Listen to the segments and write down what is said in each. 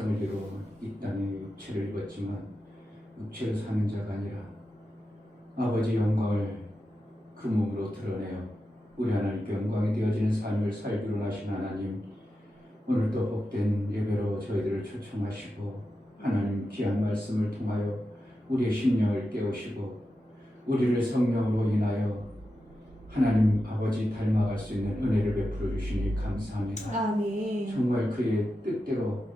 형상을 이루어 이 땅에 육체를 입었지만 육체로 사는 자가 아니라 아버지 영광을 그 몸으로 드러내어 우리 하나님께 영광이 되어지는 삶을 살기로 하신 하나님, 오늘도 복된 예배로 저희들을 초청하시고 하나님 귀한 말씀을 통하여 우리의 심령을 깨우시고 우리를 성령으로 인하여 하나님 아버지 닮아갈 수 있는 은혜를 베풀어 주시니 감사합니다. 아멘. 정말 그의 뜻대로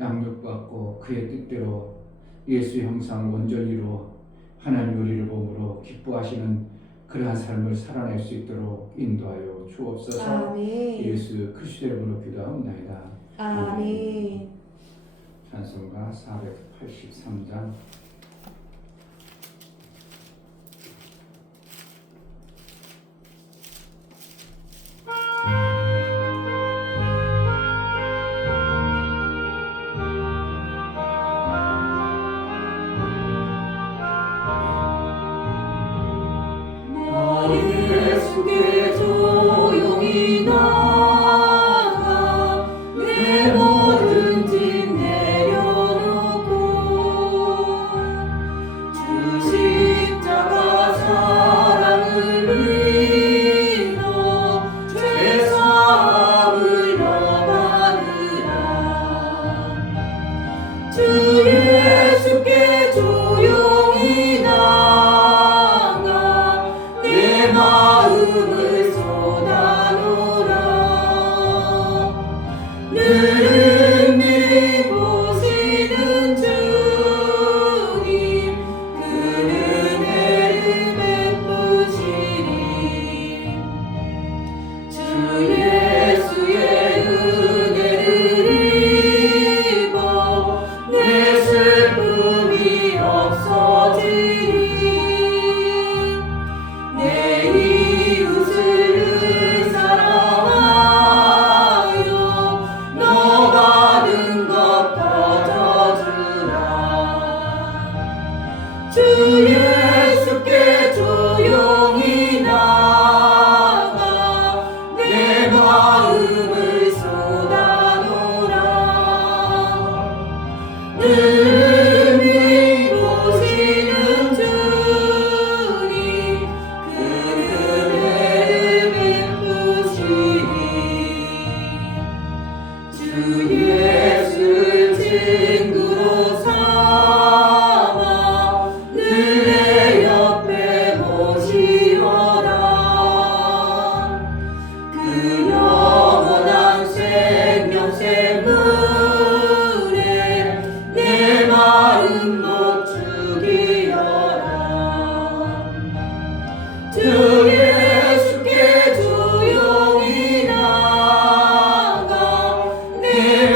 양육받고 그의 뜻대로 예수의 형상을 온전히 이루어 하나님 우리를 몸으로 기뻐하시는 그러한 삶을 살아낼 수 있도록 인도하여 주옵소서. 아멘. 예수 그리스도의 이름으로 기도하옵나이다. 아멘. 찬송가 483장. 예수께 조용히 나가 내 모든 짐 내려놓고 주 십자가 사랑을 믿어 죄 사함을 너받으라. 주 예수께 조용히 나가 내 마음을 쏟아놓으라. 늘 은밀히 보시는 주님, 그 은혜를 베푸시니 주 예수의 은혜를 입어 내 슬픔이 없어지니 내 이웃을 사랑하여 너 받은 것 거저주라. 주 예수께 조용히 나가 내 마음을 쏟아놓으라. 늘 은밀히 보시는 주님, 그 은혜를 베푸시니 주 예수를 친구로 삼아 늘 내 옆에 모시어라. 그 영원한 생명샘물에 내 마음 녹주기어라. 주 예수께 조용히 나가 내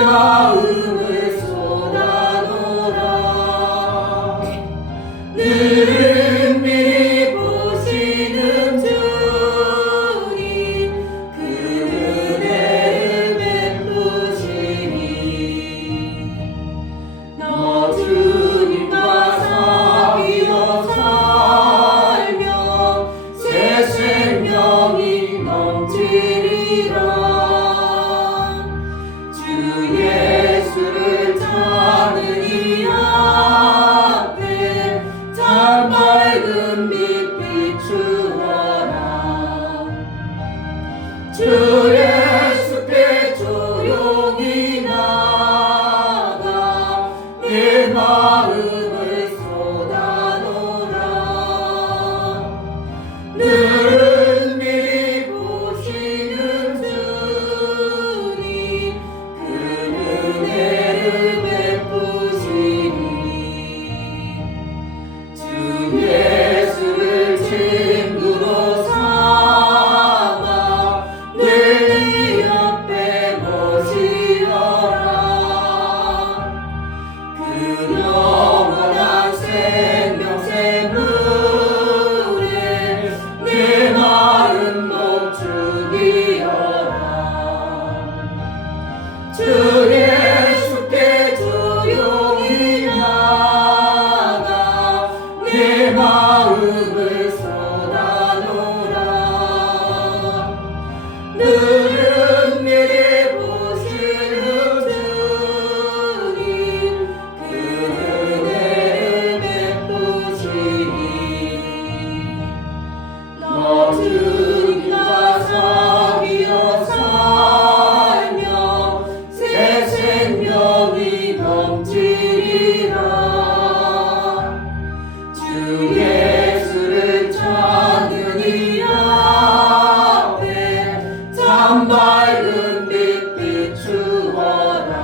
맑은 빛 비추어라.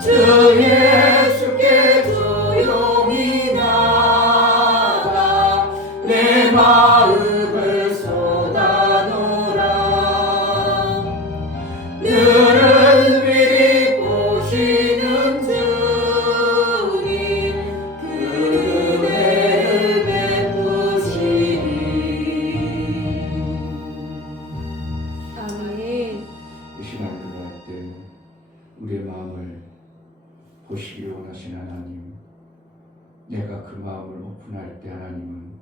주 예수께 조용히 나가 내 마음을 쏟아놓으라. 너를 미리 보시는 주님 그 은혜를 베푸시리. 아멘. 이 시간 기도할 때 우리의 마음을 보시기 원하신 하나님, 내가 그 마음을 오픈할 때 하나님은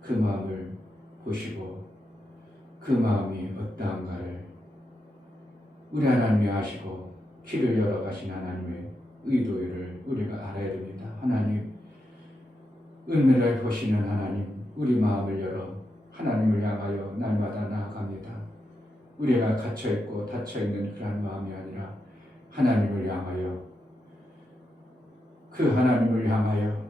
그 마음을 보시고 그 마음이 어떠한가를 우리 하나님이 아시고 길을 열어가신 하나님의 의도를 우리가 알아야 됩니다. 하나님, 은혜를 보시는 하나님, 우리 마음을 열어 하나님을 향하여 날마다 나아갑니다. 우리가 갇혀있고 닫혀있는 그런 마음이 아니라 하나님을 향하여, 그 하나님을 향하여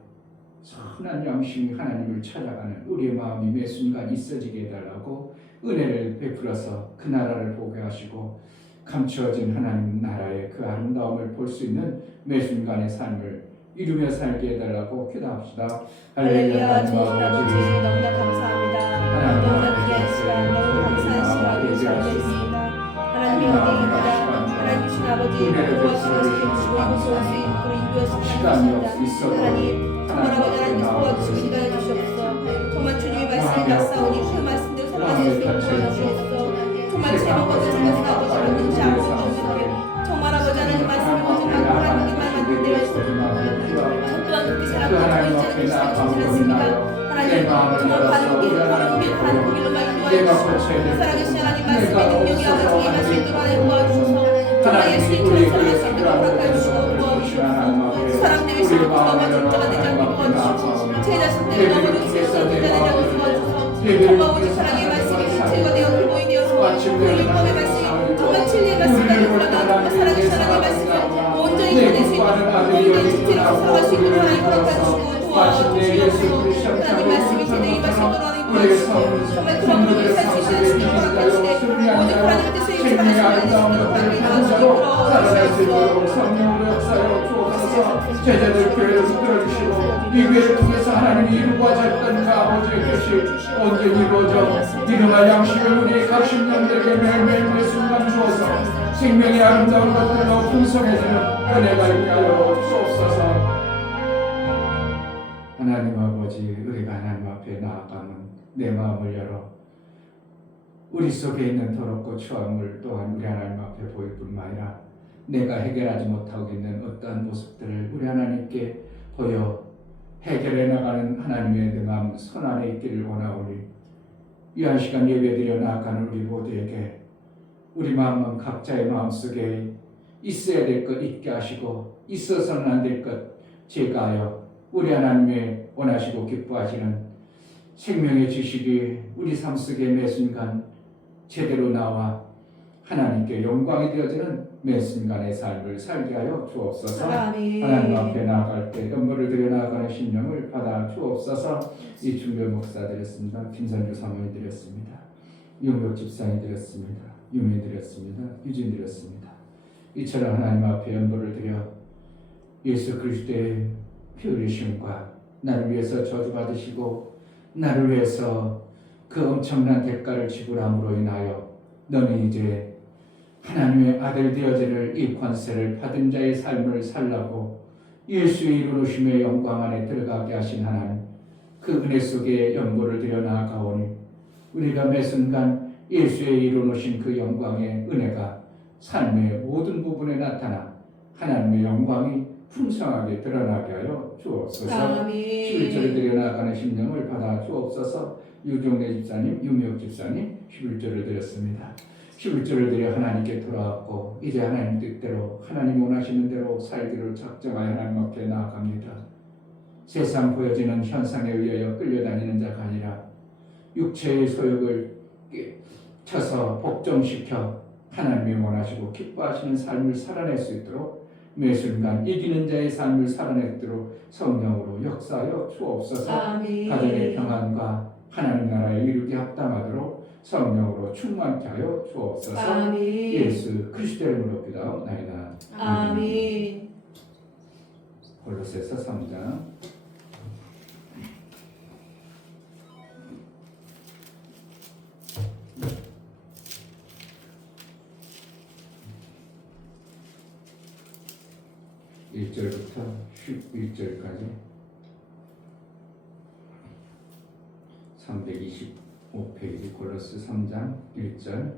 선한 양심이 하나님을 찾아가는 우리의 마음이 매 순간 있어지게 해달라고 은혜를 베풀어서 그 나라를 보게 하시고 감추어진 하나님 나라의 그 아름다움을 볼 수 있는 매 순간의 삶을 이루며 살게 해달라고 기도합시다. 할렐루야. 주님 아버지 너무나 감사합니다. 너무나 귀한 시간, 너무 감사한 시간을 주셨습니다. 하나님의 은혜입니다. 하나님 주신 아버지 도와주시고 지켜주시고 이곳에 올 수 있도록 인도하시고 하나님 정말 아버지 하나님께서 도와주시고 인도해 주시옵소서. 정말 주님의 말씀이 낙사오니 그 말씀대로 살아갈 수 있도록 도와주시옵소서. 정말 제목과 제목과 아버지 하나님께 아무것도 없는 정말 아버지 하나님 말씀을 보지 말고 하나님께 말만 듣대로 또한 그렇게 생각하고 있지 않습니까? 하나님 정말 바른 길, 바른 길로만 인도하시옵소서. 살아계신 하나님 말씀의 능력이 아버지 임할 수 있도록 하나님 도와주셔서 정말 예수님처럼 살아갈 수 있도록 허락하시고 도와주시옵소서. 사람 때문에 시험과 문제가 되지 않게 도와주시고 제 자신 때문에 너무 눈치에서 문제가 되지 않게 도와주셔서 정말 오직 사랑의 말씀이 실체가 되어 근본이 되어서 그 율법의 말씀이 정말 진리의 말씀까지 돌아가 살아계신 하나님의 말씀을 온전히 보낼 수 있도록 온전히 지체로 살아갈 수 있도록 하나님 허락하시고 도와주시옵소서. 하나님 말씀이 제대로 임할 수 있도록 하나님 도와주시고 정말 그런 분들을 살 수 있는 주님 허락하시되 오직 하나님 뜻에 임하시는 하나님 제자들 교회를 이끌어주시고 이 교회를 통해서 하나님이 이루고 하셨던 그 아버지의 뜻이 온전히 이루어져 이름과 양식을 우리 각신 영들에게 매일매일 매 순간 주어서 생명의 아름다운 것들로 풍성해지는 은혜가 있게 하여 주옵소서. 하나님 아버지, 우리가 하나님 앞에 나아가면 내 마음을 열어 우리 속에 있는 더럽고 추한 물 또한 우리 하나님 앞에 보일 뿐만 아니라 내가 해결하지 못하고 있는 어떠한 모습들을 우리 하나님께 보여 해결해 나가는 하나님의 능함 선 안에 있기를 원하오니 이 한 시간 예배드려 나아가는 우리 모두에게 우리 마음은 각자의 마음속에 있어야 될 것 있게 하시고 있어서는 안 될 것 제거하여 우리 하나님의 원하시고 기뻐하시는 생명의 지식이 우리 삶 속에 매 순간 제대로 나와 하나님께 영광이 되어지는 매 순간의 삶을 살게 하여 주옵소서. 하나님 앞에 나아갈 때 연물을 드려 나아가는 심령을 받아 주옵소서. 이 중별 목사 드렸습니다. 김선주 사모님 드렸습니다. 용역 집사님 드렸습니다. 유미 드렸습니다. 유진 드렸습니다. 이처럼 하나님 앞에 연물을 드려 예수 그리스도의 피 흘리심과 나를 위해서 저주받으시고 나를 위해서 그 엄청난 대가를 지불함으로 인하여 너는 이제 하나님의 아들 되어지를 이 권세를 받은 자의 삶을 살라고 예수의 이루심의 영광 안에 들어가게 하신 하나님, 그 은혜 속에 연보를 드려 나아가오니 우리가 매 순간 예수의 이루신 그 영광의 은혜가 삶의 모든 부분에 나타나 하나님의 영광이 풍성하게 드러나게 하여 주옵소서. 11절을 드려 나아가는 심령을 받아 주옵소서. 유종래 집사님, 유미옥 집사님 11절을 드렸습니다. 11절을 드려 하나님께 돌아왔고 이제 하나님 뜻대로 하나님 원하시는 대로 살기를 작정하여 하나님 앞에 나아갑니다. 세상 보여지는 현상에 의하여 끌려다니는 자가 아니라 육체의 소욕을 쳐서 복종시켜 하나님이 원하시고 기뻐하시는 삶을 살아낼 수 있도록 매 순간 이기는 자의 삶을 살아내도록 성령으로 역사하여 주옵소서. 가정의 평안과 하나님 나라의 이루기 합당하도록 성령으로 충만케 하여 주옵소서. 아멘. 예수 그리스도의 이름으로 기도하옵나이다. 아멘. 골로새서 3장 1절부터 11절까지 325페이지 골로새 3장 1절.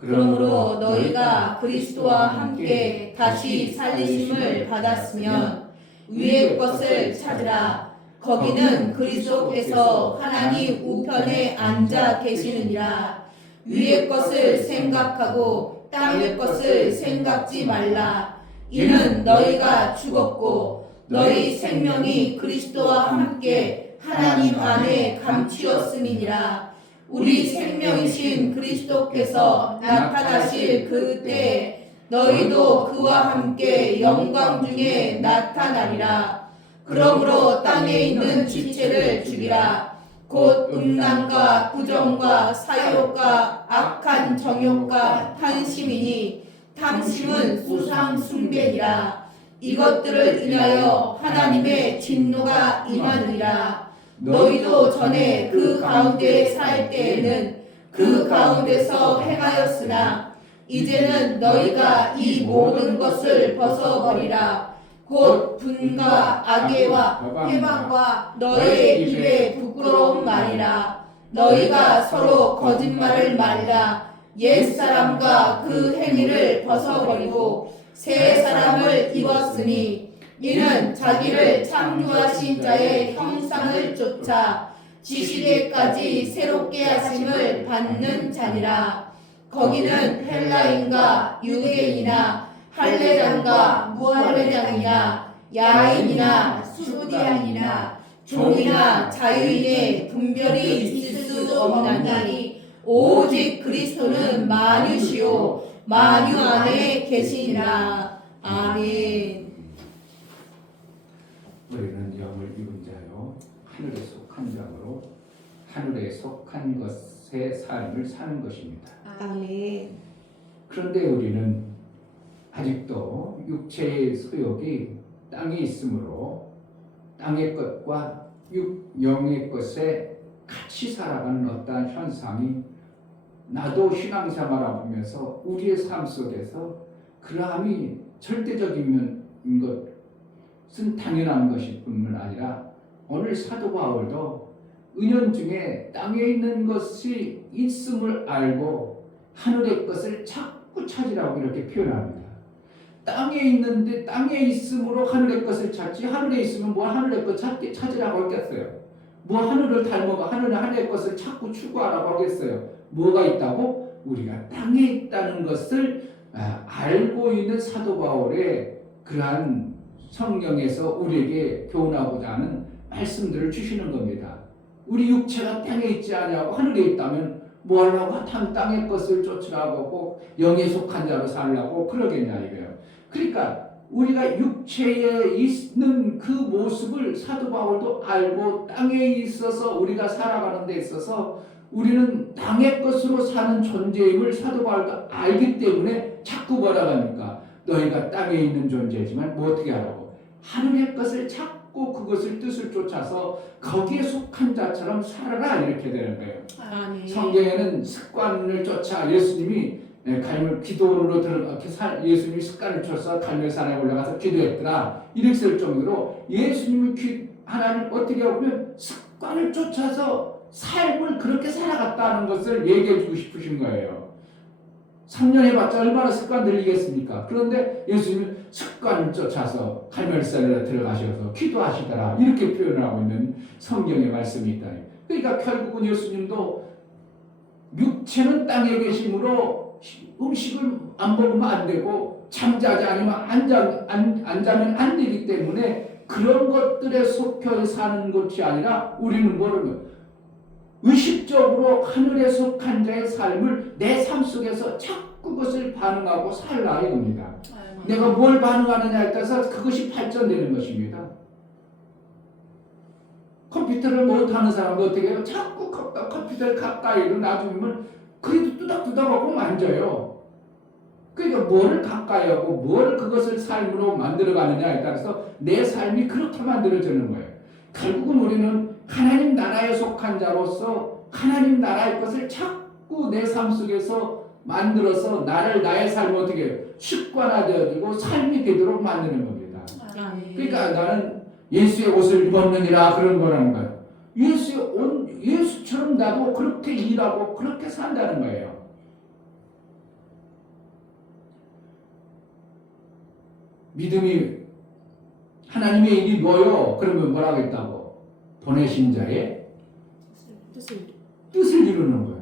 그러므로 너희가 그리스도와 함께 다시 살리심을 받았으면 위의 것을 찾으라. 거기는 그리스도께서 하나님 우편에 앉아 계시느니라. 위의 것을 생각하고 땅의 것을 생각지 말라. 이는 너희가 죽었고 너희 생명이 그리스도와 함께 하나님 안에 감추었음이니라. 우리 생명이신 그리스도께서 나타나실 그때 너희도 그와 함께 영광 중에 나타나리라. 그러므로 땅에 있는 지체를 죽이라. 곧 음란과 부정과 사욕과 악한 정욕과 탐심이니 탐심은 수상 숭배니라. 이것들을 인하여 하나님의 진노가 임하느니라. 너희도 전에 그 가운데 살 때에는 그 가운데서 행하였으나 이제는 너희가 이 모든 것을 벗어버리라. 곧 분과 악의와 해방과 너의 입에 부끄러운 말이라. 너희가 서로 거짓말을 말라. 옛사람과 그 행위를 벗어버리고 새 사람을 입었으니 이는 자기를 창조하신 자의 형상을 쫓아 지시되까지 새롭게 하심을 받는 자니라. 거기는 헬라인과 유대인이나 할례장과 무할례장이나 야인이나 수부디안이나 종이나 자유인의 분별이 있을 수 없나니 오직 그리스도는 만유시요 만유 안에 계시니라. 아멘. 우리는 영을 입은 자요 하늘에 속한 자로 하늘에 속한 것의 삶을 사는 것입니다. 아멘. 그런데 우리는 아직도 육체의 소욕이 땅에 있으므로 땅의 것과 영의 것에 같이 살아가는 어떠한 현상이 나도 신앙생활을 하면서 우리의 삶 속에서 그러함이 절대적인 것은 당연한 것일 뿐만 아니라 오늘 사도 바울도 은연중에 땅에 있는 것이 있음을 알고 하늘의 것을 자꾸 찾으라고 이렇게 표현합니다. 땅에 있는데 땅에 있음으로 하늘의 것을 찾지 하늘에 있으면 뭐 하늘의 것 찾으라고 하겠어요. 뭐 하늘을 닮아가 하늘의 것을 자꾸 추구하라고 하겠어요. 뭐가 있다고? 우리가 땅에 있다는 것을 알고 있는 사도 바울의 그러한 성령에서 우리에게 교훈하고자 하는 말씀들을 주시는 겁니다. 우리 육체가 땅에 있지 않냐고 하늘에 있다면 뭐 하려고 땅의 것을 쫓으라고 꼭 영에 속한 자로 살라고 그러겠냐 이거예요. 그러니까 우리가 육체에 있는 그 모습을 사도 바울도 알고 땅에 있어서 우리가 살아가는 데 있어서 우리는 땅의 것으로 사는 존재임을 사도 바울도 알기 때문에 자꾸 뭐라고 합니까? 너희가 땅에 있는 존재지만 뭐 어떻게 하라고? 하늘의 것을 찾고 그것을 뜻을 쫓아서 거기에 속한 자처럼 살아라 이렇게 되는 거예요. 아멘. 성경에는 습관을 쫓아 예수님이 기도로 예수님이 습관을 쫓아서 갈멜산에 올라가서 기도했더라 이렇게 쓸 정도로 예수님이 하나님 어떻게 보면 습관을 쫓아서 삶을 그렇게 살아갔다는 것을 얘기해 주고 싶으신 거예요. 3년 해봤자 얼마나 습관 들리겠습니까? 그런데 예수님은 습관을 쫓아서 갈멜산에 들어가셔서 기도하시더라 이렇게 표현을 하고 있는 성경의 말씀이 있다. 그러니까 결국은 예수님도 육체는 땅에 계심으로 음식을 안 먹으면 안 되고 잠자지 않으면 안 자면 안 되기 때문에 그런 것들에 속혀 사는 것이 아니라 우리는 뭐를 의식적으로 하늘에 속한 자의 삶을 내 삶 속에서 자꾸 그것을 반응하고 살라 이겁니다. 내가 뭘 반응하느냐에 따라서 그것이 발전되는 것입니다. 컴퓨터를 못하는 사람도 어떻게 해요? 자꾸 컴퓨터를 가까이로 놔두면 그래도 뚜닥뚜닥하고 만져요. 그러니까 뭐를 가까이 하고 뭘 그것을 삶으로 만들어가느냐에 따라서 내 삶이 그렇게 만들어지는 거예요. 결국은 우리는 하나님 나라에 속한 자로서 하나님 나라의 것을 자꾸 내 삶 속에서 만들어서 나의 삶을 어떻게 해요? 습관화되어지고 삶이 되도록 만드는 겁니다. 그러니까 나는 예수의 옷을 입었느니라 그런 거라는 거예요. 예수처럼 나도 그렇게 일하고 그렇게 산다는 거예요. 믿음이 하나님의 일이 뭐요? 그러면 뭐라고 했다고? 보내신 자의 뜻을 이루는 거예요.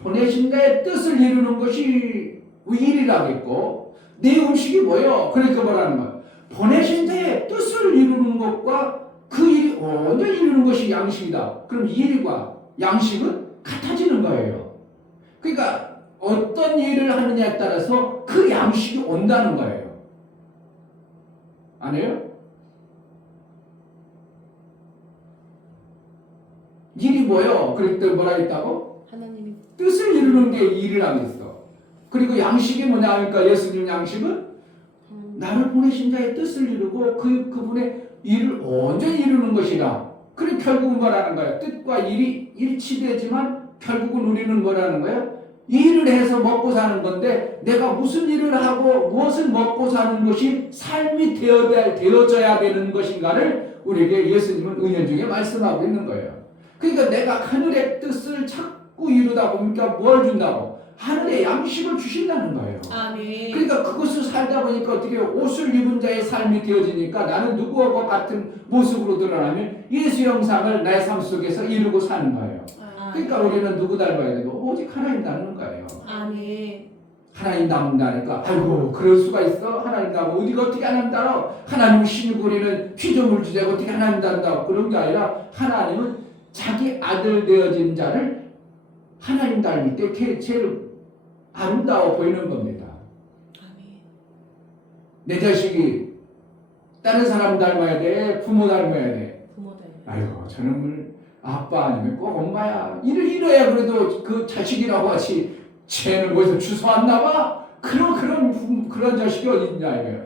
보내신 자의 뜻을 이루는 것이 일이라고 했고 내 음식이 뭐요? 그러니까 뭐라는 거예요? 보내신 자의 뜻을 이루는 것과 그 일이 온전히 이루는 것이 양식이다. 그럼 일과 양식은 같아지는 거예요. 그러니까 어떤 일을 하느냐에 따라서 그 양식이 온다는 거예요. 안 해요? 일이 뭐요? 그랬더니 뭐라 했다고? 하나님이 뜻을 이루는 게 일이라고 했어. 그리고 양식이 뭐냐 하니까 예수님 양식은 나를 보내신 자의 뜻을 이루고 그분의 일을 온전히 이루는 것이다. 그리고 결국은 뭐라는 거예요? 뜻과 일이 일치되지만 결국은 우리는 뭐라는 거예요? 일을 해서 먹고 사는 건데 내가 무슨 일을 하고 무엇을 먹고 사는 것이 삶이 되어져야 되는 것인가를 우리에게 예수님은 은연중에 말씀하고 있는 거예요. 그러니까 내가 하늘의 뜻을 자꾸 이루다 보니까 뭘 준다고? 하늘의 양식을 주신다는 거예요. 아멘. 그러니까 그것을 살다 보니까 어떻게 옷을 입은 자의 삶이 되어지니까 나는 누구와 같은 모습으로 드러나면 예수 형상을 나의 삶 속에서 이루고 사는 거예요. 그러니까 우리는 누구 닮아야 되고 오직 하나님 닮는 거예요. 아멘. 하나님 닮는다니까 아이고 그럴 수가 있어? 하나님 닮고 어디가 어떻게 하나님 따라? 하나님 힘이고 우리는 피조물 주제가 어떻게 하나님 닮다고 그런 게 아니라 하나님은 자기 아들 되어진 자를 하나님 닮을 때 제일 아름다워 보이는 겁니다. 아멘. 내 자식이 다른 사람 닮아야 돼? 부모 닮아야 돼? 부모 닮아요. 아이고 저놈을 아빠 아니면 꼭 엄마야. 이래야 그래도 그 자식이라고 하지. 쟤는 어디서 주워왔나 봐? 그런 자식이 어디 있냐 이거예요.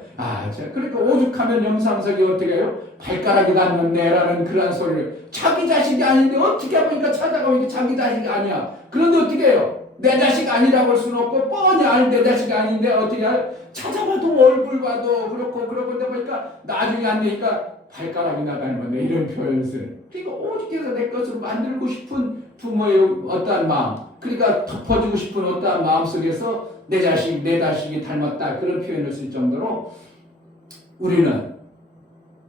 그러니까 오죽하면 영상석이 어떻게 해요? 발가락이 닿는네라는 그런 소리를 자기 자식이 아닌데 어떻게 보니까 찾아가보니까 자기 자식이 아니야. 그런데 어떻게 해요? 내 자식 아니라고 할 수는 없고 뻔히 아니 내 자식이 아닌데 어떻게 해요? 찾아봐도 얼굴 봐도 그렇고 보니까 나중에 안 되니까 발가락이 나가는 건데 이런 표현을 쓰는. 그러니까 오죽해서 내 것으로 만들고 싶은 부모의 어떠한 마음, 그러니까 덮어주고 싶은 어떠한 마음 속에서 내 자식이 닮았다 그런 표현을 쓸 정도로 우리는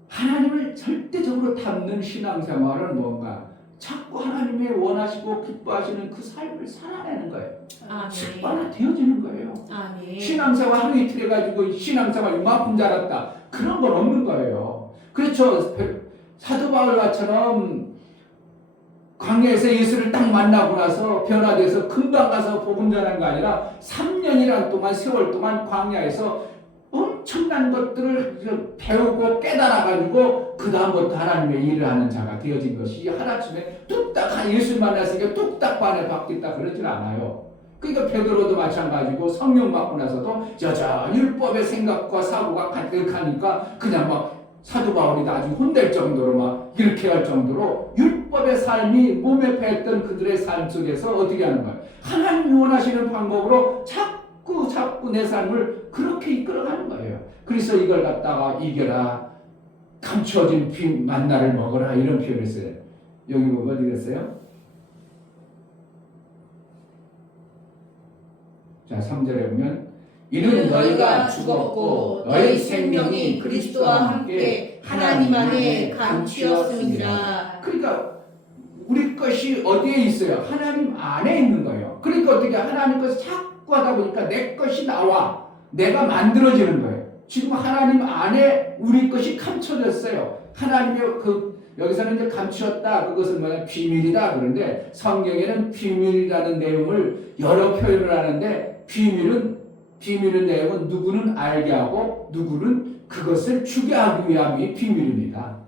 하나님을 절대적으로 닮는 신앙생활은 뭔가 자꾸 하나님의 원하시고 기뻐하시는 그 삶을 살아내는 거예요. 습관화 되어지는 거예요. 아멘. 신앙생활 하루 이틀 해가지고 신앙생활 이만큼 자랐다 그런 건 없는 거예요. 그렇죠. 사도 바울처럼 광야에서 예수를 딱 만나고 나서 변화돼서 금방 가서 복음 전한 거 아니라 3년이란 동안 세월 동안 광야에서 엄청난 것들을 배우고 깨달아가지고 그 다음부터 하나님의 일을 하는 자가 되어진 것이 하나쯤에 뚝딱 예수 만났으니까 뚝딱 반에 바뀌었다 그러질 않아요. 그러니까 베드로도 마찬가지고 성령 받고 나서도 여전히 율법의 생각과 사고가 가득하니까 그냥 막 사도 바울이 나중에 혼낼 정도로 막 이렇게 할 정도로 율법의 삶이 몸에 배했던 그들의 삶 속에서 어떻게 하는 거예요? 하나님 원하시는 방법으로 자꾸 내 삶을 그렇게 이끌어가는 거예요. 그래서 이걸 갖다가 이겨라, 감추어진 만나를 먹어라 이런 표현을 써요. 여기 보면 어디 됐어요? 자 3절에 보면 이는 너희가 죽었고 너희 생명이 그리스도와 함께 하나님 안에 감추었습니다. 그러니까 우리 것이 어디에 있어요? 하나님 안에 있는 거예요. 그러니까 어떻게 하나님 것을 자꾸 하다 보니까 내 것이 나와 내가 만들어지는 거예요. 지금 하나님 안에 우리 것이 감춰졌어요. 하나님의 여기서는 이제 감추었다. 그것은 뭐냐? 비밀이다. 그런데 성경에는 비밀이라는 내용을 여러 표현을 하는데 비밀의 내용은 누구는 알게 하고 누구는 그것을 주게 하기 위함이 비밀입니다.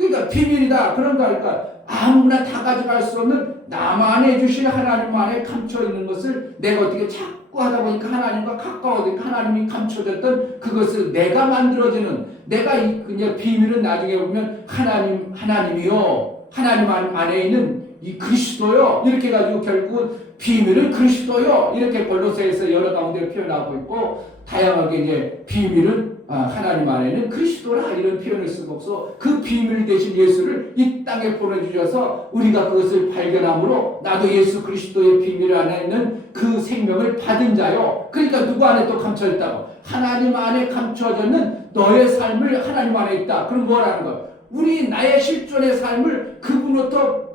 그러니까 비밀이다. 그러니까 아무나 다 가져갈 수 없는 나만의 주신 하나님 안에 감춰 있는 것을 내가 어떻게 자꾸 하다 보니까 하나님과 가까워지니까 하나님이 감춰졌던 그것을 내가 만들어지는 내가 그냥 비밀은 나중에 보면 하나님이요 하나님 안에 있는 이 그리스도요 이렇게 해가지고 결국은 비밀은 그리스도요 이렇게 골로새에서 여러 가운데 표현하고 있고 다양하게 이제 비밀은 하나님 안에는 그리스도라 이런 표현을 쓰고 없어 그 비밀 대신 예수를 이 땅에 보내주셔서 우리가 그것을 발견함으로 나도 예수 그리스도의 비밀 안에 있는 그 생명을 받은 자요. 그러니까 누구 안에 또 감춰있다고? 하나님 안에 감춰졌는 너의 삶을 하나님 안에 있다. 그럼 뭐라는 거야? 우리 나의 실존의 삶을 그분으로부터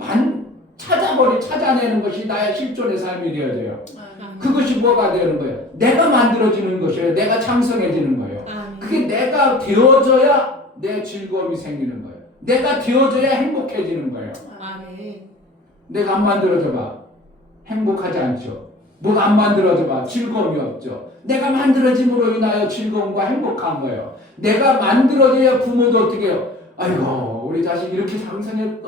찾아내는 것이 나의 실존의 삶이 되어져요. 그것이 뭐가 되는 거예요? 내가 만들어지는 것이에요. 내가 창성해지는 거예요. 그게 내가 되어져야 내 즐거움이 생기는 거예요. 내가 되어져야 행복해지는 거예요. 내가 안 만들어져 봐. 행복하지 않죠. 뭐가 안 만들어져 봐. 즐거움이 없죠. 내가 만들어짐으로 인하여 즐거움과 행복한 거예요. 내가 만들어져야 부모도 어떻게 해요? 아이고 우리 자식 이렇게 장성했다.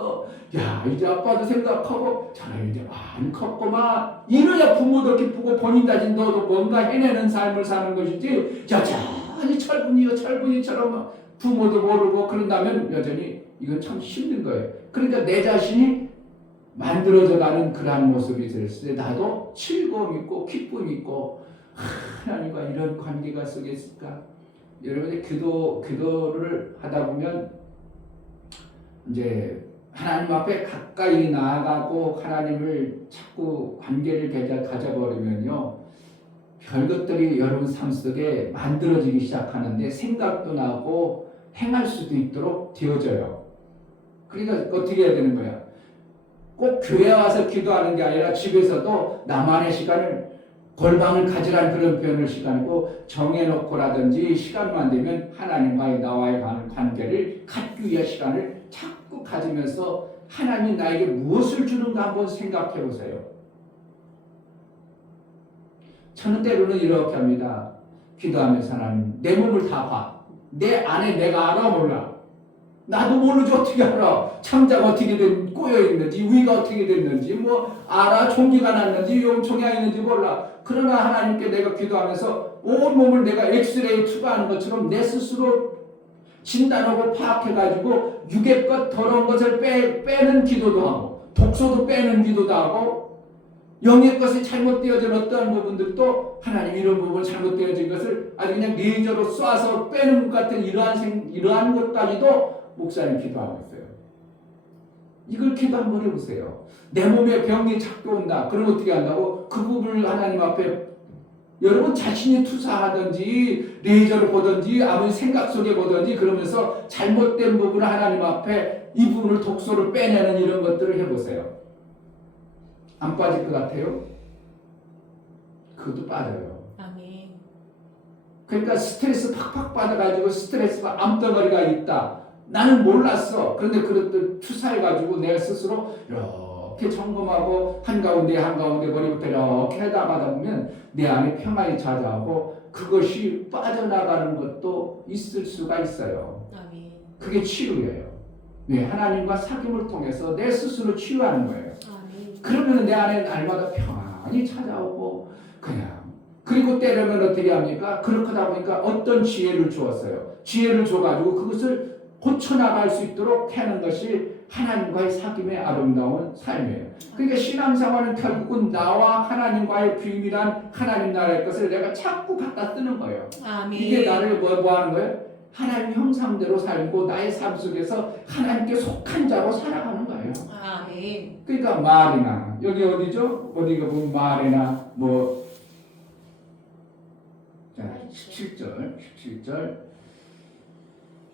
야 이제 아빠도 생각하고 자네 이제 많이 컸구만. 이래야 부모도 기쁘고 본인 자신 너도 뭔가 해내는 삶을 사는 것이지 여전히 철분이처럼 부모도 모르고 그런다면 여전히 이건 참 힘든 거예요. 그러니까 내 자신이 만들어져가는 그러한 모습이 될 때 나도 즐거움 있고 기쁨 있고 하나님과 이런 관계가 속에 있을까. 여러분의 기도를 하다 보면 이제 하나님 앞에 가까이 나아가고 하나님을 자꾸 관계를 가져버리면요 별것들이 여러분 삶 속에 만들어지기 시작하는데 생각도 나고 행할 수도 있도록 되어져요. 그러니까 어떻게 해야 되는 거야? 꼭 교회 와서 기도하는 게 아니라 집에서도 나만의 시간을 골방을 가지라는 그런 표현을 시간이고 정해놓고라든지 시간만 되면 하나님과의 나와의 관계를 갖기 위한 시간을 자꾸 가지면서 하나님이 나에게 무엇을 주는가 한번 생각해 보세요. 저는 때로는 이렇게 합니다. 기도하면서 하나님 내 몸을 다 봐. 내 안에 내가 알아 몰라. 나도 모르지 어떻게 알아. 창자가 어떻게 꼬여있는지 위가 어떻게 됐는지 뭐 알아. 종기가 났는지 용총이 있는지 몰라. 그러나 하나님께 내가 기도하면서 온 몸을 내가 엑스레이 투과하는 것처럼 내 스스로 진단하고 파악해가지고 육의 것 더러운 것을 빼는 기도도 하고 독소도 빼는 기도도 하고 영의 것이 잘못되어진 어떠한 부분들도 하나님 이런 부분 잘못되어진 것을 아주 그냥 레이저로 쏴서 빼는 것 같은 이러한 것까지도 목사님 기도하고 있어요. 이걸 기도 한번 해보세요. 내 몸에 병이 자꾸 온다. 그럼 어떻게 한다고? 그 부분을 하나님 앞에 여러분 자신이 투사하든지 레이저를 보든지 아버지 생각 속에 보든지 그러면서 잘못된 부분을 하나님 앞에 이 부분을 독소를 빼내는 이런 것들을 해보세요. 안 빠질 것 같아요? 그것도 빠져요. 아멘. 그러니까 스트레스 팍팍 받아가지고 스트레스가 암덩어리가 있다. 나는 몰랐어. 그런데 그것들 투사해가지고 내가 스스로 이렇게 점검하고 한가운데 머리부터 이렇게 하다 보면 내 안에 평안이 찾아오고 그것이 빠져나가는 것도 있을 수가 있어요. 아멘. 그게 치유예요. 네, 하나님과 사귐을 통해서 내 스스로 치유하는 거예요. 아멘. 그러면 내 안에 날마다 평안이 찾아오고 그냥 그리고 때로는 어떻게 합니까? 그렇게 하다 보니까 어떤 지혜를 주었어요. 지혜를 줘가지고 그것을 고쳐나갈 수 있도록 하는 것이 하나님과의 사귐의 아름다운 삶이에요. 그러니까 신앙생활은 결국은 나와 하나님과의 비밀한 하나님 나라의 것을 내가 자꾸 갖다 쓰는 거예요. 아멘. 이게 나를 뭐 하는 거예요? 하나님 형상대로 살고 나의 삶 속에서 하나님께 속한 자로 살아가는 거예요. 아멘. 그러니까 말이나 여기 어디죠? 어디가 보면 말이나 뭐 자,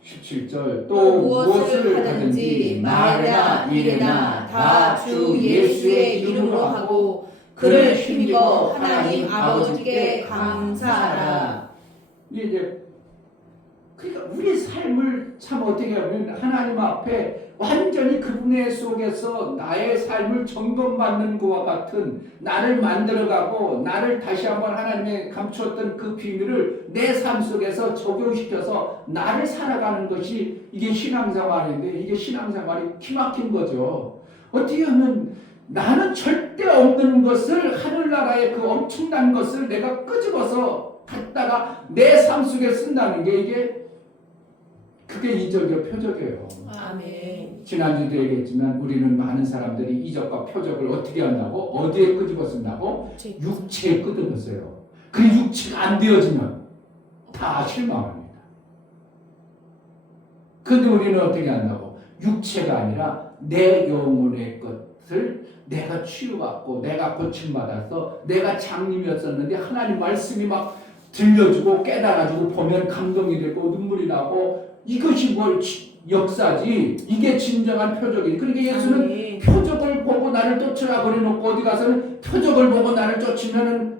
17절 또 무엇을 하든지 말이나 일이나 다 주 예수의 이름으로 하고 그를 힘입어 하나님 아버지께 감사하라. 이제 그러니까 우리 삶을 참 어떻게 하면 하나님 앞에 완전히 그분의 속에서 나의 삶을 점검받는 것과 같은 나를 만들어가고 나를 다시 한번 하나님의 감추었던 그 비밀을 내 삶 속에서 적용시켜서 나를 살아가는 것이 이게 신앙생활인데 이게 신앙생활이 기막힌 거죠. 어떻게 하면 나는 절대 없는 것을 하늘나라의 그 엄청난 것을 내가 끄집어서 갖다가 내 삶 속에 쓴다는 게 이게 그게 이적이요 표적이에요. 아멘. 지난주도 얘기했지만 우리는 많은 사람들이 이적과 표적을 어떻게 한다고? 어디에 끄집어 쓴다고? 육체에 끄집어 써요. 그 육체가 안 되어지면 다 실망합니다. 근데 우리는 어떻게 한다고? 육체가 아니라 내 영혼의 것을 내가 치유받고 내가 고침받아서 내가 장님이었었는데 하나님 말씀이 막 들려주고 깨달아주고 보면 감동이 되고 눈물이 나고 이것이 뭘 역사지. 이게 진정한 표적이지. 그러니까 예수는 아멘. 표적을 보고 나를 쫓으라 그래놓고 어디 가서는 표적을 보고 나를 쫓으면은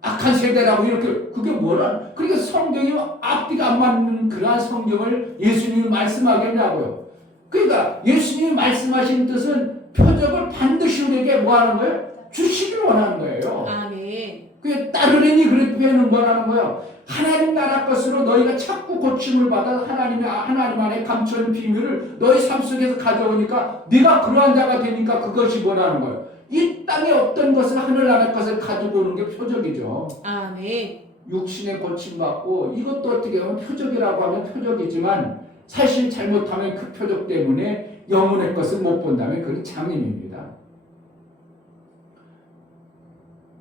악한 세대라고 이렇게 그게 뭐라? 그러니까 성경이 앞뒤가 안 맞는 그러한 성경을 예수님이 말씀하겠냐고요. 그러니까 예수님이 말씀하신 뜻은 표적을 반드시 우리에게 뭐 하는 거예요? 주시길 원하는 거예요. 아멘. 그게 따르려니 그렇게 표현은 뭐라는 거예요? 하나님 나라 것으로 너희가 자꾸 고침을 받아 하나님 안에 감춰진 비밀을 너희 삶 속에서 가져오니까 네가 그러한 자가 되니까 그것이 뭐라는 거예요? 이 땅에 없던 것을 하늘나라 것을 가지고 오는 게 표적이죠. 아멘. 육신에 고침받고 이것도 어떻게 보면 표적이라고 하면 표적이지만 사실 잘못하면 그 표적 때문에 영혼의 것을 못 본다면 그건 장님입니다.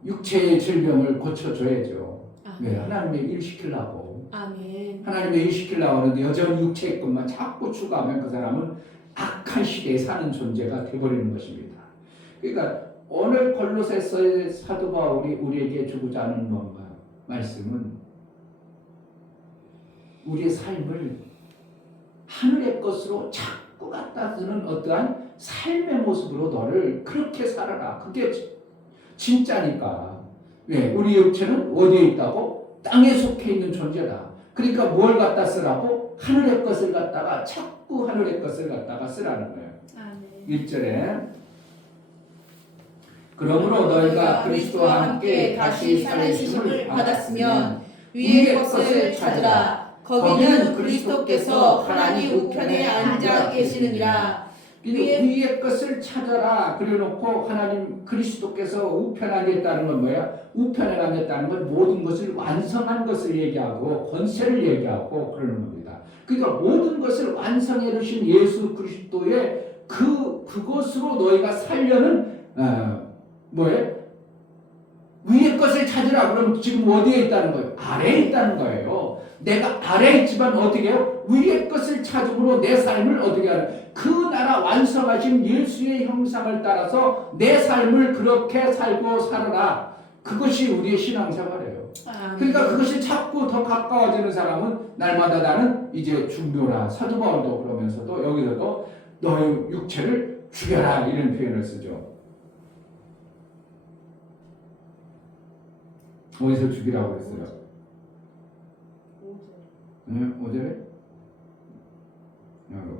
육체의 질병을 고쳐줘야죠. 왜? 하나님의 일 시키려고. 아멘. 하나님의 일 시키려고 하는데 여전히 육체의 것만 자꾸 추구하면 그 사람은 악한 시대에 사는 존재가 되어버리는 것입니다. 그러니까 오늘 골로새서의 사도 바울이 우리에게 주고자 하는 말씀은 우리의 삶을 하늘의 것으로 자꾸 갖다 쓰는 어떠한 삶의 모습으로 너를 그렇게 살아라. 그게 진짜니까. 왜? 우리 육체는 어디에 있다고? 땅에 속해 있는 존재다. 그러니까 뭘 갖다 쓰라고? 하늘의 것을 갖다가 자꾸 하늘의 것을 갖다가 쓰라는 거예요. 아멘. 1절에 그러므로 너희가 그리스도와 함께 다시 살리심을 받았으면 위의 것을 찾으라. 거기는 그리스도께서 하나님 우편에 앉아 계시느니라. 위의 것을 찾아라. 그래놓고 하나님 그리스도께서 우편에 앉았다는 건 뭐야? 우편에 앉았다는 건 모든 것을 완성한 것을 얘기하고 권세를 얘기하고 그러는 겁니다. 그러니까 모든 것을 완성해 주신 예수 그리스도의 그것으로 너희가 살려는 뭐예요? 위의 것을 찾으라. 그럼 지금 어디에 있다는 거예요? 아래에 있다는 거예요. 내가 아래에 있지만 어떻게 해요? 위의 것을 찾음으로 내 삶을 어떻게 하는? 그 나라 완성하신 예수의 형상을 따라서 내 삶을 그렇게 살고 살아라. 그것이 우리의 신앙생활이에요. 그러니까 그것이 자꾸 더 가까워지는 사람은 날마다 나는 이제 중보라. 사도 바울도 그러면서도 여기서도 너의 육체를 죽여라 이런 표현을 쓰죠. 어디서 죽이라고 했어요? 5절에?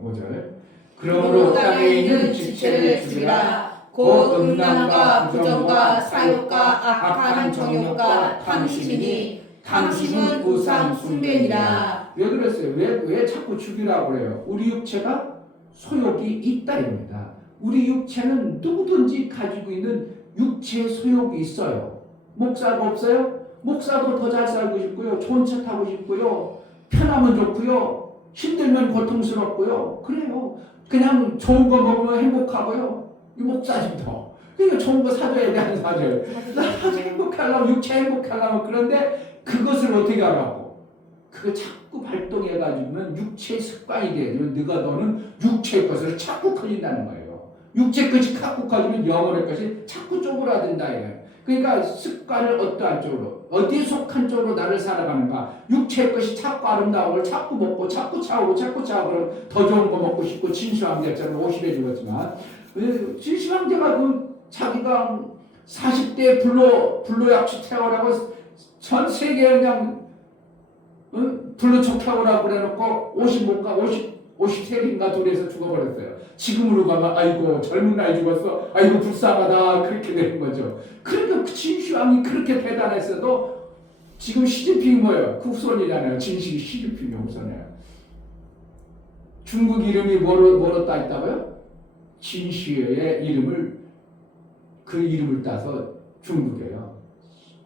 5절에? 그러므로 땅에 있는 지체를 죽이라. 곧 음란과 부정과 사욕과 악한 정욕과 탐심이니 탐심은 우상 숭배니라. 왜 그랬어요? 왜 자꾸 죽이라고 그래요? 우리 육체가 소욕이 있다입니다. 우리 육체는 누구든지 가지고 있는 육체의 소욕이 있어요. 목사가 없어요? 목사도 더 잘 살고 싶고요. 좋은 차 타고 싶고요. 편하면 좋고요. 힘들면 고통스럽고요. 그래요. 그냥 좋은 거 먹으면 행복하고요. 이 목사님도. 그러니까 좋은 거 사줘야 돼, 안 사줘요? 나 행복하려면, 육체 행복하려면. 그런데 그것을 어떻게 하라고? 그거 자꾸 발동해가지고는 육체의 습관이 되면 너는 육체의 것을 자꾸 커진다는 거예요. 육체의 것이 자꾸 커지면 영혼의 것이 자꾸 쪼그라든다 이거예요. 그러니까 습관을 어떠한 쪽으로 어디에 속한 쪽으로 나를 살아가는가. 육체의 것이 자꾸 아름다운 걸 자꾸 먹고 자꾸 차오고 그럼 더 좋은 거 먹고 싶고 진시황제처럼 50에 죽었지만 진시황제가 자기가 40대 불로약초 태우라고 전 세계에 그냥 불로초 태우라고 그래놓고 50 53인가 둘에서 죽어버렸어요. 지금으로 가면 아이고 젊은 나이 죽었어. 아이고 불쌍하다. 그렇게 되는 거죠. 그러니까 진시황이 그렇게 대단했어도 지금 시진핑이 뭐예요? 그 후손이잖아요. 진시 시진핑의 후손이에요. 중국 이름이 뭐로 따 있다고요? 진시의 이름을 그 이름을 따서 중국이에요.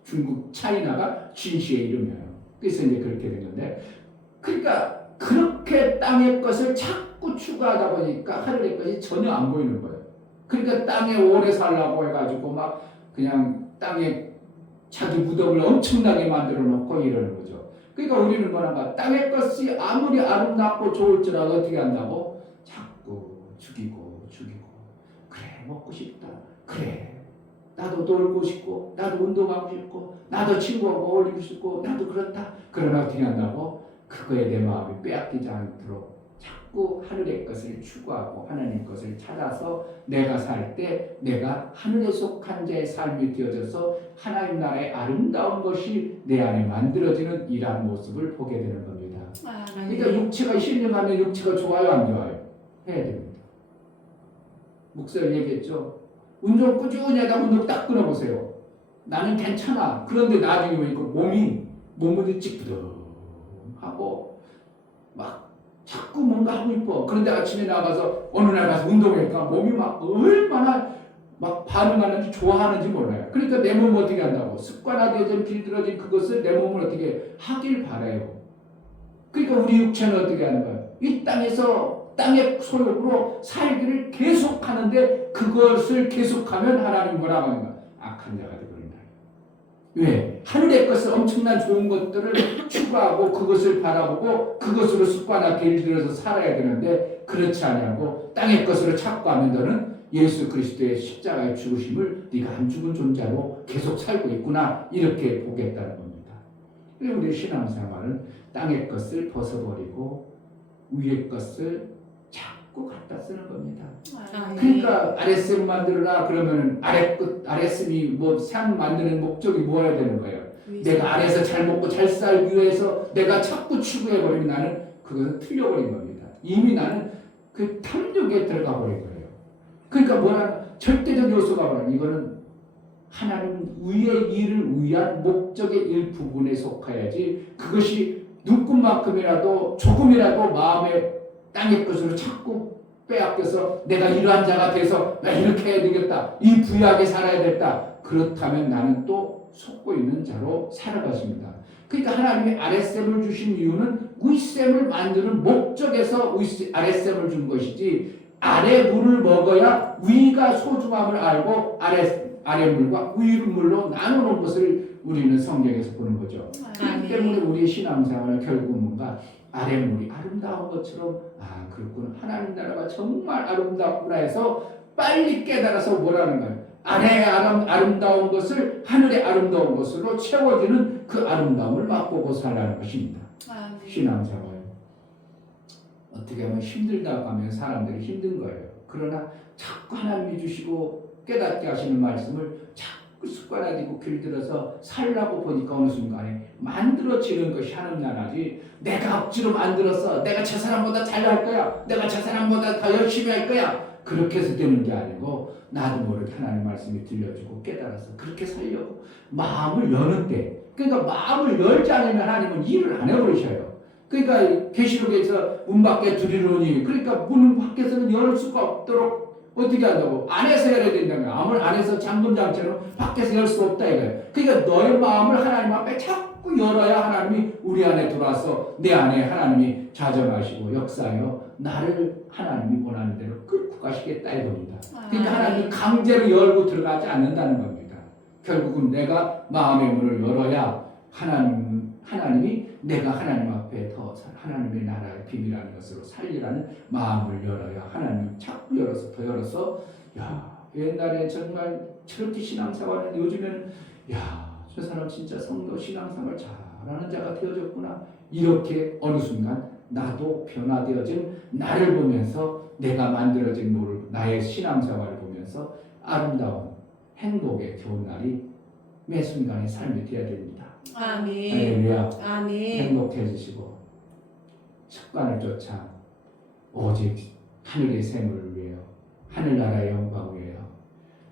중국 차이나가 진시의 이름이에요. 그래서 이제 그렇게 된 건데, 그러니까 그렇게 땅의 것을 자꾸 추구하다 보니까 하늘의 것이 전혀 안 보이는 거예요. 그러니까 땅에 오래 살라고 해가지고 막 그냥 땅에 자기 무덤을 엄청나게 만들어 놓고 이러는 거죠. 그러니까 우리는 뭐란가, 땅의 것이 아무리 아름답고 좋을지라도 어떻게 한다고? 자꾸 죽이고 그래 먹고 싶다, 그래 나도 놀고 싶고 나도 운동하고 싶고 나도 친구하고 어울리고 싶고 나도 그렇다. 그러나 어떻게 한다고? 그거에 내 마음이 빼앗기지 않도록 자꾸 하늘의 것을 추구하고 하나님 것을 찾아서 내가 살 때 내가 하늘에 속한 자의 삶이 되어져서 하나님 나라의 아름다운 것이 내 안에 만들어지는 이러한 모습을 보게 되는 겁니다. 그러니까 육체가 신령하면 육체가 좋아요 안 좋아요? 해야 됩니다. 목사님 얘기했죠. 운동 꾸준히 하다 운동 딱 끊어보세요. 나는 괜찮아. 그런데 나중에 보니까 몸이 찌뿌둥하고 막 자꾸 뭔가 하고 싶어. 그런데 아침에 나가서 어느 날 가서 운동하니까 몸이 막 얼마나 막 반응하는지 좋아하는지 몰라요. 그러니까 내 몸을 어떻게 한다고? 습관화되어진 길들어진 그것을 내 몸을 어떻게 하길 바라요. 그러니까 우리 육체는 어떻게 하는 거예요? 이 땅에서 땅의 소욕으로 살기를 계속하는데 그것을 계속하면 하나님 뭐라고 하는 거야? 악한 자가 되어버린다. 왜? 하늘의 것을 엄청난 좋은 것들을 추구하고 그것을 바라보고 그것으로 습관화 길들여서 살아야 되는데 그렇지 않냐고 땅의 것으로 찾고 하면 너는 예수 그리스도의 십자가의 죽으심을 네가 안 죽은 존재로 계속 살고 있구나 이렇게 보겠다는 겁니다. 우리 신앙생활은 땅의 것을 벗어버리고 위의 것을 자꾸 갖다 쓰는 겁니다. 그러니까 아랫셈 만들어라 그러면 아랫셈이 상 만드는 목적이 뭐야 되는 거예요? 내가 아래에서 잘 먹고 잘 살기 위해서 내가 자꾸 추구해버리면 나는 그것은 틀려버린 겁니다. 이미 나는 그 탐욕에 들어가 버린 거예요. 그러니까 뭐라 절대적 요소가 뭐라 이거는 하나님 위의 일을 위한 목적의 일부분에 속하여야지 그것이 눈꽃만큼이라도 조금이라도 마음에 땅의 것으로 자꾸 빼앗겨서 내가 이러한 자가 돼서 나 이렇게 해야 되겠다. 이 부유하게 살아야 됐다. 그렇다면 나는 또 속고 있는 자로 살아가십니다. 그러니까 하나님이 아랫셈을 주신 이유는 윗셈을 만드는 목적에서 아랫셈을 준 것이지 아래 물을 먹어야 위가 소중함을 알고 아래 물과 위 물로 나누는 것을 우리는 성경에서 보는 거죠. 그렇기 때문에 우리의 신앙생활은 결국 뭔가 아랫물이 아름다운 것처럼 그렇구나 하나님 나라가 정말 아름답구나 해서 빨리 깨달아서 뭐라는 거예요. 아래의 아름다운 것을 하늘의 아름다운 것으로 채워지는 그 아름다움을 맛보고 살라는 것입니다. 신앙생활 어떻게 하면 힘들다고 하면 사람들이 힘든 거예요. 그러나 자꾸 하나님이 주시고 깨닫게 하시는 말씀을 자꾸 습관화되고 길들여서 살라고 보니까 어느 순간에 만들어지는 것이 하나님 나라지 내가 억지로 만들어서 내가 저 사람보다 잘할 거야 내가 저 사람보다 더 열심히 할 거야 그렇게 해서 되는 게 아니고 나도 모르게 하나님 말씀이 들려주고 깨달아서 그렇게 살려고 마음을 여는데 그러니까 마음을 열지 않으면 하나님은 일을 안 해버리셔요. 그러니까 계시록에서 문 밖에 두리로니 그러니까 문 밖에서는 열 수가 없도록 어떻게 한다고? 안에서 열어야 된다는 거야. 암을 안에서 잠금장치는 밖에서 열 수 없다 이거예요. 그러니까 너의 마음을 하나님 앞에 자꾸 열어야 하나님이 우리 안에 들어와서 내 안에 하나님이 자정하시고 역사하여 나를 하나님이 원하는 대로 끌고 가시겠다 이겁니다. 그러니까 하나님이 강제로 열고 들어가지 않는다는 겁니다. 결국은 내가 마음의 문을 열어야 하나님이 내가 하나님 앞에 더 하나님의 나라의 비밀하는 것으로 살리라는 마음을 열어야 하나님 자꾸 열어서 더 열어서 옛날에 정말 저렇게 신앙생활을 요즘에는 저 사람 진짜 성도 신앙생활 잘하는 자가 되어졌구나 이렇게 어느 순간 나도 변화되어진 나를 보면서 내가 만들어진 나의 신앙생활을 보면서 아름다운 행복의 좋은 날이 매 순간의 삶이 되어야 됩니다. 아멘. 할렐루야. 아멘. 행복해지시고 습관을 쫓아 오직 하늘의 샘을 위하여 하늘나라의 영광을 위하여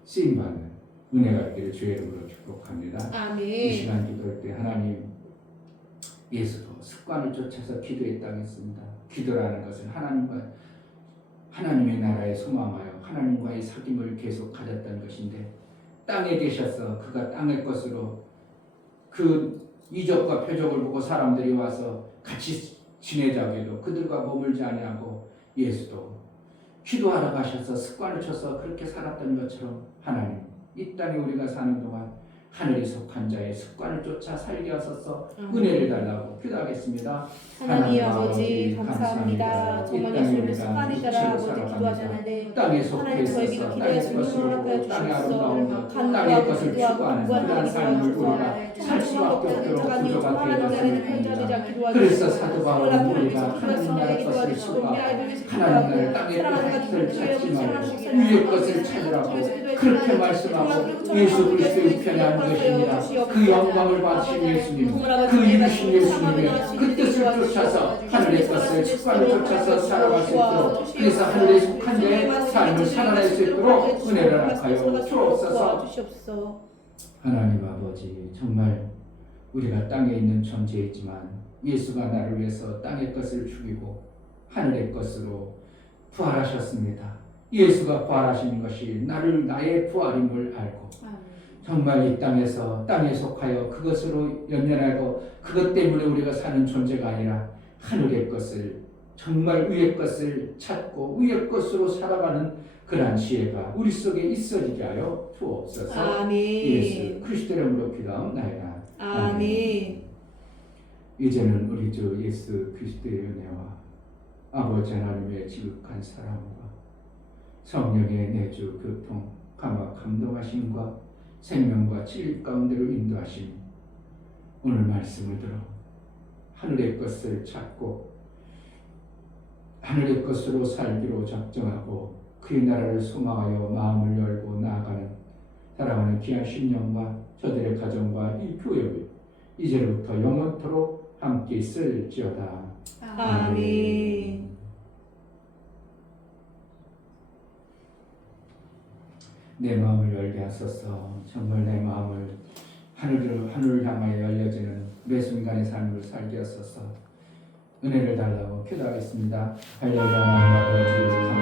쓰임받는 은혜가 있기를 주의 이름으로 축복합니다. 이 아멘. 시간 기도할 때 하나님 예수도 습관을 쫓아서 기도에 땅했습니다. 기도라는 것은 하나님의 나라에 소망하여 하나님과의 사귐을 계속 가졌다는 것인데 땅에 계셔서 그가 땅의 것으로 그 이적과 표적을 보고 사람들이 와서 같이 지내자고 해도 그들과 머물지 아니하고 예수도 기도하러 가셔서 습관을 쳐서 그렇게 살았던 것처럼 하나님 이 땅에 우리가 사는 동안 하늘에 속한 자의 습관을 쫓아 살게 하소서 은혜를 달라고 기도하겠습니다. 하나님 아버지 감사합니다. 정말 예수님을 습관에 따라 아버지 기도하자는데 땅에 하나님 속해 저에게 있어서 기도의 땅의 성령을 허락하여 것으로 땅의 주시옵소서. 아름다운 것 땅의 간구하고 것을 기도하고 추구하는 구하는 그러한 삶을 기도하소서. 우리가 살 수밖에 없도록 하나님 구조가 사랑하는 자에게는 되었으면 혼자되자 합니다. 기도하소서. 그래서 사도 바울은 하나님 우리가 위해서 기도하시고 하나님 나라의 기도하시고 것을 기도하시고 추구하고 우리 아이들 위해서 하나님 나라의 기도하고 땅의 사랑하는 것을 가족들 찾지 위해서 말고 사랑하는 위의 목사님 것을 위해서 찾으라고 기도하시고 그렇게 정말 말씀하고 그리고 예수 정말 그리스도의 예수님을 편한 기억하여 것입니다. 주시옵소서. 그 영광을 받으신 예수님 그 이루신 예수님의 그 뜻을 쫓아서 하늘의 것을 습관을 쫓아서 살아갈 수 있도록 그래서 하늘에 속한 자의 삶을 살아낼 수 있도록 은혜를 허락하여 주옵소서. 하나님 아버지 정말 우리가 땅에 있는 존재이지만 예수가 나를 위해서 땅의 것을 죽이고 하늘의 것으로 부활하셨습니다. 예수가 부활하신 것이 나의 부활임을 알고 정말 이 땅에서 땅에 속하여 그것으로 연연하고 그것 때문에 우리가 사는 존재가 아니라 하늘의 것을 정말 위의 것을 찾고 위의 것으로 살아가는 그러한 지혜가 우리 속에 있어지게 하여 주옵소서. 아멘. 예수 그리스도 이름으로 기도하옵나이다. 아멘. 이제는 우리 주 예수 그리스도의 은혜와 아버지 하나님의 지극한 사랑과 성령의 내주 교통 감화 감동하심과 생명과 진리 가운데로 인도하심 오늘 말씀을 들어 하늘의 것을 찾고 하늘의 것으로 살기로 작정하고 그의 나라를 소망하여 마음을 열고 나아가는 사랑하는 귀한 신령과 저들의 가정과 이 교회 이제부터 영원토록 함께 있을지어다. 아멘. 내 마음을 열게 하소서. 정말 내 마음을 하늘을 향하여 열려지는 매 순간의 삶을 살게 하소서. 은혜를 달라고 기도하겠습니다. 할렐루야. 아버지